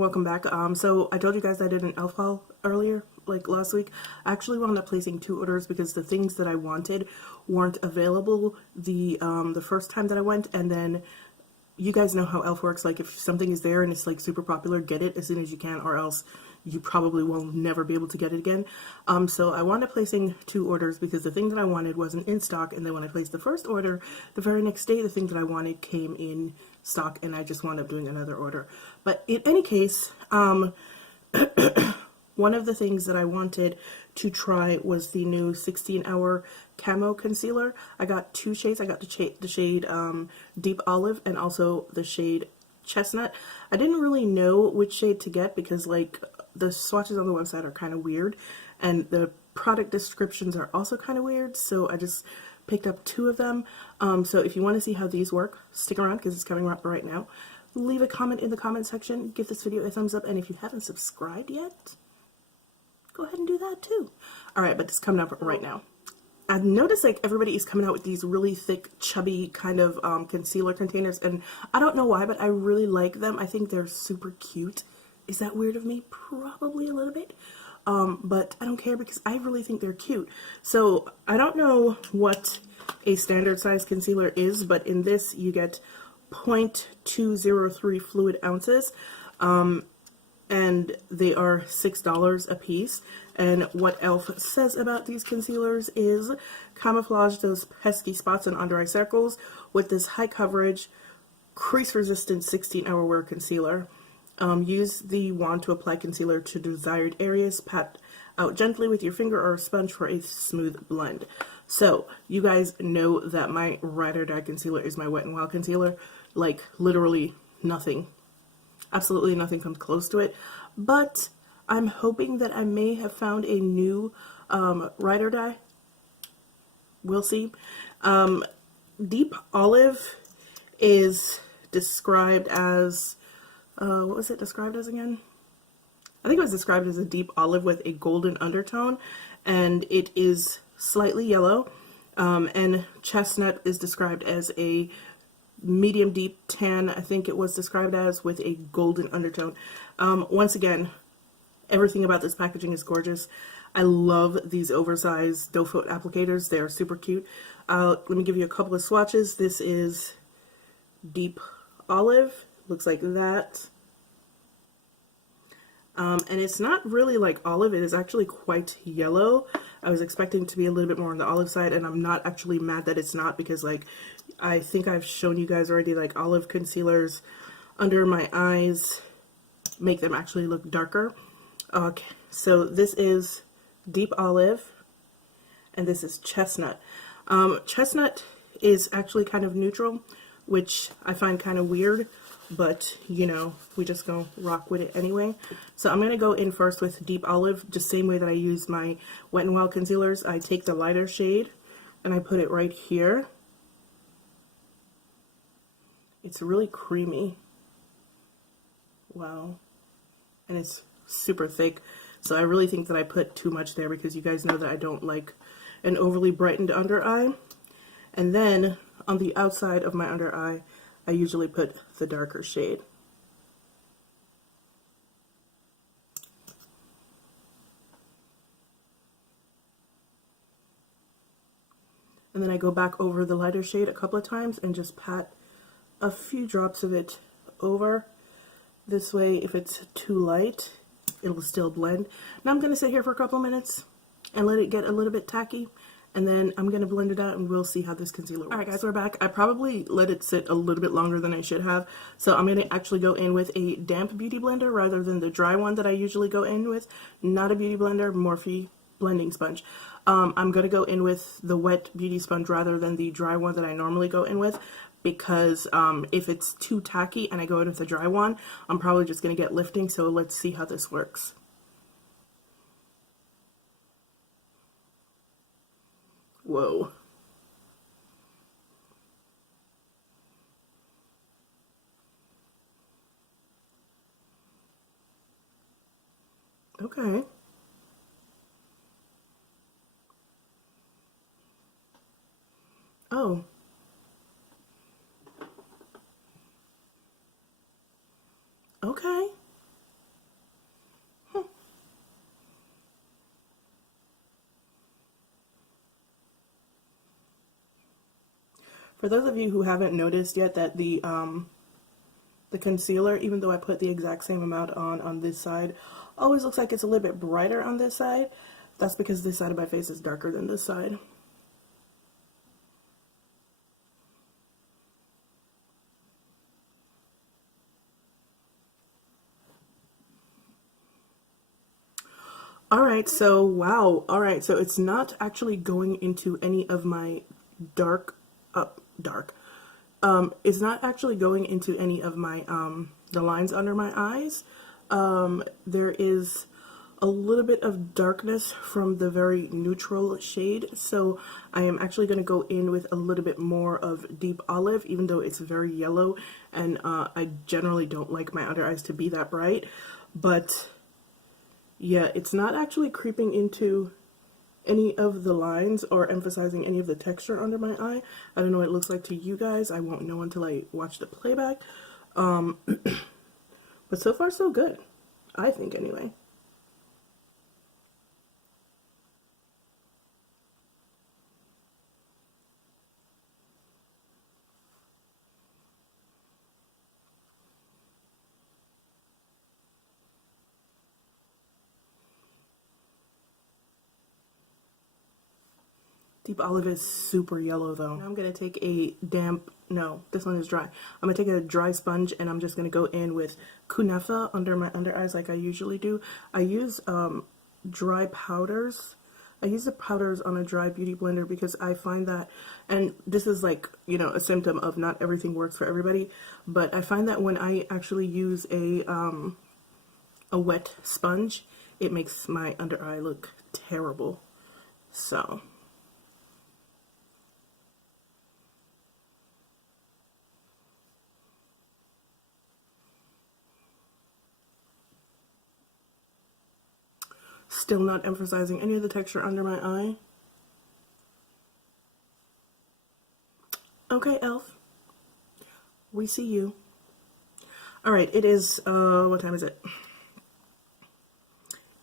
welcome back. So I told you guys I did an elf haul earlier, like last week. I actually wound up placing 2 orders because the things that I wanted weren't available the first time that I went, and then you guys know how elf works. Like, if something is there and it's like super popular, get it as soon as you can, or else you probably will never be able to get it again. So I wound up placing 2 orders because the thing that I wanted wasn't in stock, and then when I placed the first order, the very next day the thing that I wanted came in stock, and I just wound up doing another order. But in any case, one of the things that I wanted to try was the new 16-hour Camo concealer. I got 2 shades. I got the shade Deep Olive and also the shade Chestnut. I didn't really know which shade to get because, like, the swatches on the website are kind of weird, and the product descriptions are also kind of weird, so I just picked up 2 of them. So if you want to see how these work, stick around because it's coming up right now. Leave a comment in the comment section, give this video a thumbs up, and if you haven't subscribed yet, go ahead and do that too. Alright, but it's coming up right now. I've noticed like everybody is coming out with these really thick, chubby kind of concealer containers, and I don't know why, but I really like them. I think they're super cute. Is that weird of me? Probably a little bit. But I don't care because I really think they're cute. So I don't know what a standard size concealer is, but in this you get 0.203 fluid ounces, and they are $6 a piece. And what e.l.f. says about these concealers is camouflage those pesky spots and under eye circles with this high coverage, crease resistant 16-hour wear concealer. Use the wand to apply concealer to desired areas. Pat out gently with your finger or a sponge for a smooth blend. So you guys know that my Ride or Die concealer is my Wet n Wild concealer. Like, literally nothing, absolutely nothing comes close to it. But I'm hoping that I may have found a new Ride or Die. We'll see. Deep Olive is described as what was it described as again? I think it was described as a deep olive with a golden undertone, and it is slightly yellow. And Chestnut is described as a medium deep tan, I think it was described as, with a golden undertone. Once again, everything about this packaging is gorgeous. I love these oversized doe foot applicators. They're super cute. Let me give you a couple of swatches. This is Deep Olive. Looks like that. And it's not really like olive, it is actually quite yellow. I was expecting to be a little bit more on the olive side, and I'm not actually mad that it's not, because like I think I've shown you guys already, like olive concealers under my eyes make them actually look darker. Okay, so this is Deep Olive and this is Chestnut. Chestnut is actually kind of neutral, which I find kind of weird, but you know, we just gonna rock with it anyway. So I'm gonna go in first with Deep Olive, just same way that I use my Wet n Wild concealers. I take the lighter shade and I put it right here. It's really creamy. Wow. And it's super thick. So I really think that I put too much there because you guys know that I don't like an overly brightened under eye. And then on the outside of my under eye, I usually put the darker shade. And then I go back over the lighter shade a couple of times and just pat a few drops of it over. This way, if it's too light, it'll still blend. Now I'm going to sit here for a couple of minutes and let it get a little bit tacky, and then I'm going to blend it out and we'll see how this concealer works. Alright guys, we're back. I probably let it sit a little bit longer than I should have, so I'm going to actually go in with a damp beauty blender rather than the dry one that I usually go in with. Not a beauty blender, Morphe blending sponge. I'm going to go in with the wet beauty sponge rather than the dry one that I normally go in with, because if it's too tacky and I go in with the dry one, I'm probably just going to get lifting, so let's see how this works. Whoa. Okay. Oh. Okay. For those of you who haven't noticed yet that the concealer, even though I put the exact same amount on this side, always looks like it's a little bit brighter on this side. That's because this side of my face is darker than this side. Alright, so wow. Alright, so it's not actually going into any of my it's not actually going into any of my the lines under my eyes. There is a little bit of darkness from the very neutral shade, so I am actually going to go in with a little bit more of deep olive, even though it's very yellow, and I generally don't like my under eyes to be that bright, but yeah, it's not actually creeping into any of the lines or emphasizing any of the texture under my eye. I don't know what it looks like to you guys. I won't know until I watch the playback. But so far so good, I think, anyway. Deep olive is super yellow though. Now I'm going to take a no, this one is dry. I'm going to take a dry sponge and I'm just going to go in with Kunafa under my under eyes like I usually do. I use dry powders. I use the powders on a dry beauty blender because I find that, and this is like, you know, a symptom of not everything works for everybody, but I find that when I actually use a wet sponge, it makes my under eye look terrible. So still not emphasizing any of the texture under my eye. Okay, Elf. We see you. Alright, it is, what time is it?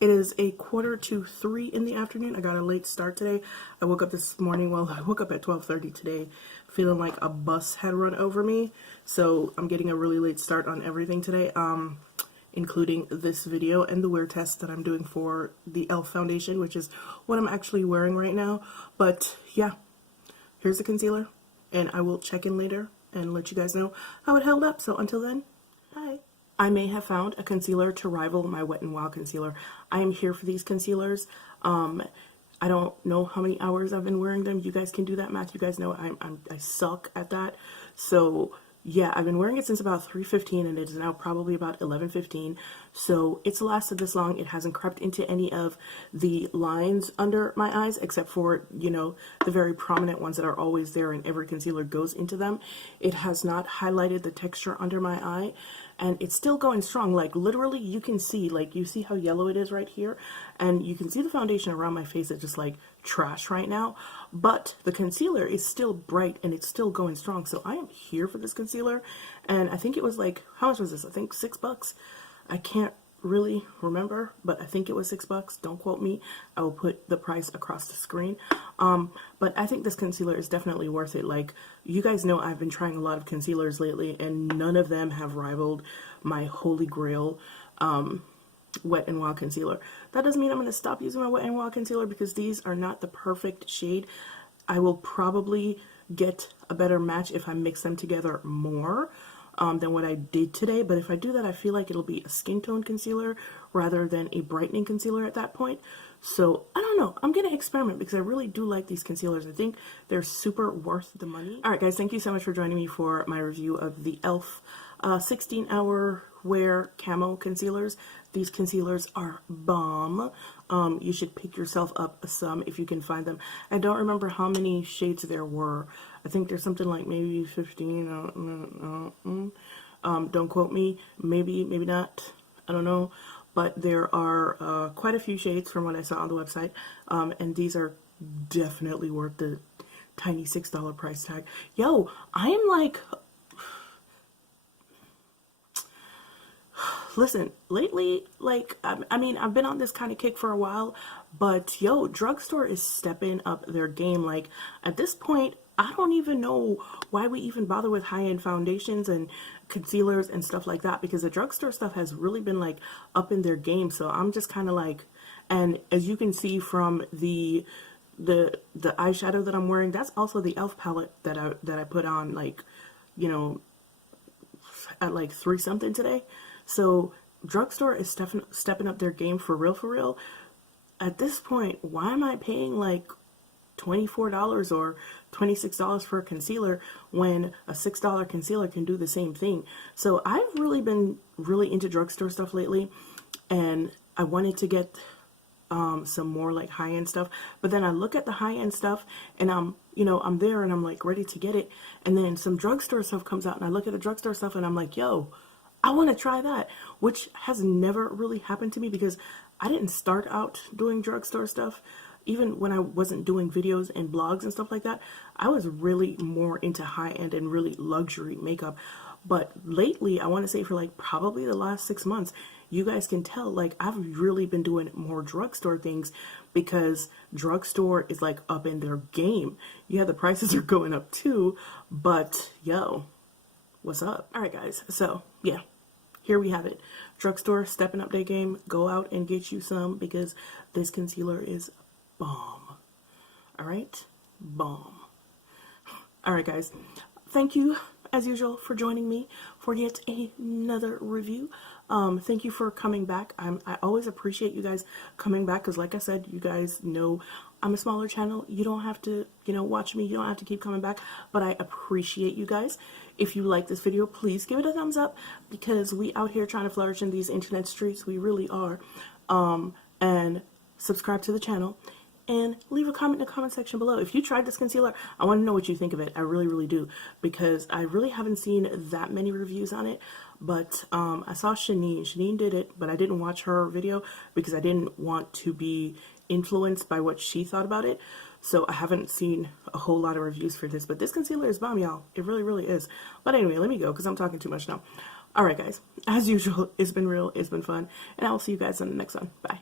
It is 2:45 in the afternoon. I got a late start today. I woke up this morning, well, I woke up at 12:30 today, feeling like a bus had run over me. So I'm getting a really late start on everything today. Including this video and the wear test that I'm doing for the e.l.f. foundation, which is what I'm actually wearing right now. But yeah, here's the concealer, and I will check in later and let you guys know how it held up. So until then, bye. I may have found a concealer to rival my Wet n Wild concealer. I am here for these concealers. I don't know how many hours I've been wearing them. You guys can do that math. You guys know I suck at that. So yeah, I've been wearing it since about 3:15 and it is now probably about 11:15. So it's lasted this long. It hasn't crept into any of the lines under my eyes except for, you know, the very prominent ones that are always there and every concealer goes into them. It has not highlighted the texture under my eye, and it's still going strong. Like literally you can see, like you see how yellow it is right here, and you can see the foundation around my face is just like trash right now, but the concealer is still bright and it's still going strong. So I am here for this concealer, and I think it was like, how much was this? I think $6. I can't really remember, but I think it was $6. Don't quote me. I will put the price across the screen. But I think this concealer is definitely worth it. Like, you guys know I've been trying a lot of concealers lately and none of them have rivaled my holy grail Wet n Wild concealer. That doesn't mean I'm going to stop using my Wet n Wild concealer because these are not the perfect shade. I will probably get a better match if I mix them together more than what I did today, but if I do that, I feel like it'll be a skin tone concealer rather than a brightening concealer at that point. So I don't know, I'm gonna experiment because I really do like these concealers. I think they're super worth the money. Alright guys, thank you so much for joining me for my review of the e.l.f. 16-hour wear camo concealers. These concealers are bomb. You should pick yourself up some if you can find them. I don't remember how many shades there were. I think there's something like maybe 15. Don't quote me. Maybe not. I don't know. But there are quite a few shades from what I saw on the website. And these are definitely worth the tiny $6 price tag. Yo, I am like... listen, lately, like, I mean, I've been on this kind of kick for a while, but yo, drugstore is stepping up their game. Like, at this point, I don't even know why we even bother with high-end foundations and concealers and stuff like that, because the drugstore stuff has really been like up in their game. So I'm just kind of like, and as you can see from the eyeshadow that I'm wearing, that's also the e.l.f. palette that I put on, like, you know, at like 3 something today. So drugstore is stepping up their game for real, for real. At this point, why am I paying like $24 or $26 for a concealer when a $6 concealer can do the same thing? So I've really been really into drugstore stuff lately, and I wanted to get some more like high-end stuff, but then I look at the high-end stuff and I'm there and I'm like ready to get it, and then some drugstore stuff comes out and I look at the drugstore stuff and I'm like, yo, I want to try that, which has never really happened to me because I didn't start out doing drugstore stuff. Even when I wasn't doing videos and blogs and stuff like that, I was really more into high-end and really luxury makeup. But lately, I want to say for like probably the last 6 months, you guys can tell, like, I've really been doing more drugstore things because drugstore is like up in their game. Yeah, the prices are going up too, but yo, what's up? All right, guys. So yeah, here we have it. Drugstore stepping up their game. Go out and get you some because this concealer is bomb. All right, bomb. All right, guys. Thank you, as usual, for joining me for yet another review. Thank you for coming back. I always appreciate you guys coming back because, like I said, you guys know I'm a smaller channel. You don't have to, watch me. You don't have to keep coming back, but I appreciate you guys. If you like this video, please give it a thumbs up because we out here trying to flourish in these internet streets. We really are. And subscribe to the channel. And leave a comment in the comment section below. If you tried this concealer, I want to know what you think of it. I really, really do. Because I really haven't seen that many reviews on it. But I saw Shanine. Shanine did it, but I didn't watch her video because I didn't want to be influenced by what she thought about it. So I haven't seen a whole lot of reviews for this. But this concealer is bomb, y'all. It really, really is. But anyway, let me go because I'm talking too much now. Alright, guys. As usual, it's been real. It's been fun. And I will see you guys on the next one. Bye.